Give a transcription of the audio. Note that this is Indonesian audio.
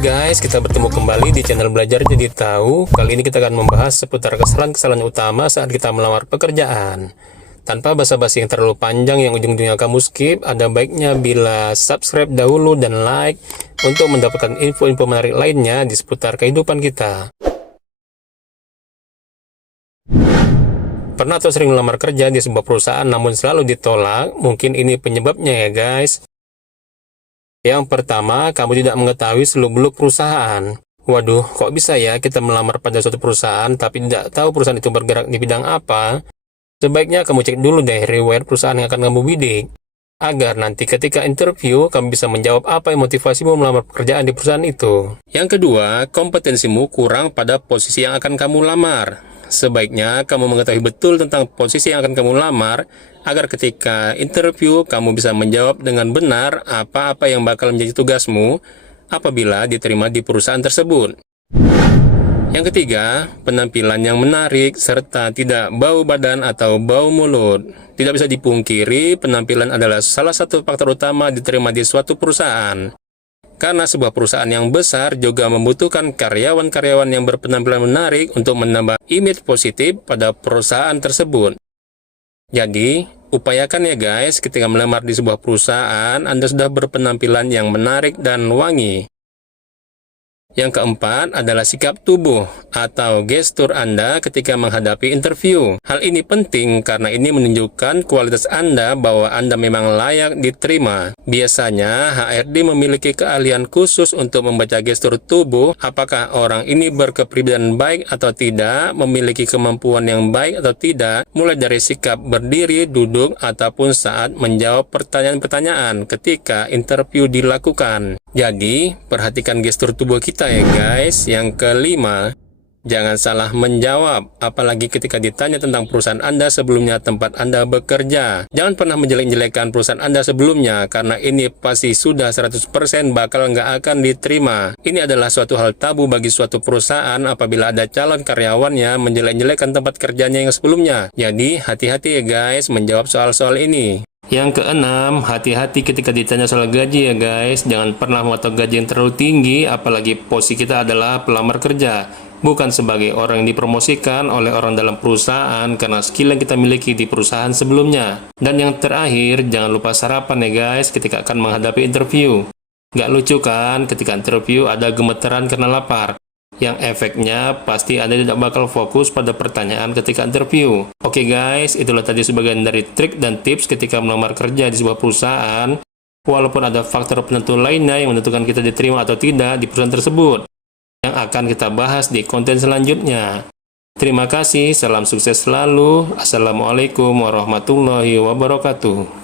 Oke guys, kita bertemu kembali di channel Belajar Jadi Tahu. Kali ini kita akan membahas seputar kesalahan-kesalahan utama saat kita melamar pekerjaan. Tanpa basa-basi yang terlalu panjang yang ujung-ujungnya kamu skip, ada baiknya bila subscribe dahulu dan like untuk mendapatkan info-info menarik lainnya di seputar kehidupan kita. Pernah atau sering melamar kerja di sebuah perusahaan namun selalu ditolak? Mungkin ini penyebabnya ya guys. Yang pertama, kamu tidak mengetahui seluk-beluk perusahaan. Waduh, kok bisa ya kita melamar pada suatu perusahaan tapi tidak tahu perusahaan itu bergerak di bidang apa? Sebaiknya kamu cek dulu deh riwayat perusahaan yang akan kamu bidik, agar nanti ketika interview kamu bisa menjawab apa yang motivasimu melamar pekerjaan di perusahaan itu. Yang kedua, kompetensimu kurang pada posisi yang akan kamu lamar. Sebaiknya kamu mengetahui betul tentang posisi yang akan kamu lamar, agar ketika interview kamu bisa menjawab dengan benar apa-apa yang bakal menjadi tugasmu apabila diterima di perusahaan tersebut. Yang ketiga, penampilan yang menarik serta tidak bau badan atau bau mulut. Tidak bisa dipungkiri, penampilan adalah salah satu faktor utama diterima di suatu perusahaan. Karena sebuah perusahaan yang besar juga membutuhkan karyawan-karyawan yang berpenampilan menarik untuk menambah image positif pada perusahaan tersebut. Jadi, upayakan ya guys, ketika melamar di sebuah perusahaan, Anda sudah berpenampilan yang menarik dan wangi. Yang keempat adalah sikap tubuh atau gestur Anda ketika menghadapi interview. Hal ini penting karena ini menunjukkan kualitas Anda bahwa Anda memang layak diterima. Biasanya HRD memiliki keahlian khusus untuk membaca gestur tubuh, apakah orang ini berkepribadian baik atau tidak, memiliki kemampuan yang baik atau tidak, mulai dari sikap berdiri, duduk, ataupun saat menjawab pertanyaan-pertanyaan ketika interview dilakukan. Jadi, perhatikan gestur tubuh kita ya guys. Yang kelima, jangan salah menjawab, apalagi ketika ditanya tentang perusahaan Anda sebelumnya tempat Anda bekerja. Jangan pernah menjelek-jelekan perusahaan Anda sebelumnya, karena ini pasti sudah 100% bakal nggak akan diterima. Ini adalah suatu hal tabu bagi suatu perusahaan apabila ada calon karyawannya menjelek-jelekan tempat kerjanya yang sebelumnya. Jadi, hati-hati ya guys menjawab soal-soal ini. Yang keenam, hati-hati ketika ditanya soal gaji ya guys. Jangan pernah mematok gaji yang terlalu tinggi, apalagi posisi kita adalah pelamar kerja, bukan sebagai orang yang dipromosikan oleh orang dalam perusahaan karena skill yang kita miliki di perusahaan sebelumnya. Dan yang terakhir, jangan lupa sarapan ya guys ketika akan menghadapi interview. Gak lucu kan ketika interview ada gemeteran karena lapar, yang efeknya pasti Anda tidak bakal fokus pada pertanyaan ketika interview. Oke guys, itulah tadi sebagian dari trik dan tips ketika melamar kerja di sebuah perusahaan. Walaupun ada faktor penentu lainnya yang menentukan kita diterima atau tidak di perusahaan tersebut, yang akan kita bahas di konten selanjutnya. Terima kasih, salam sukses selalu. Assalamualaikum warahmatullahi wabarakatuh.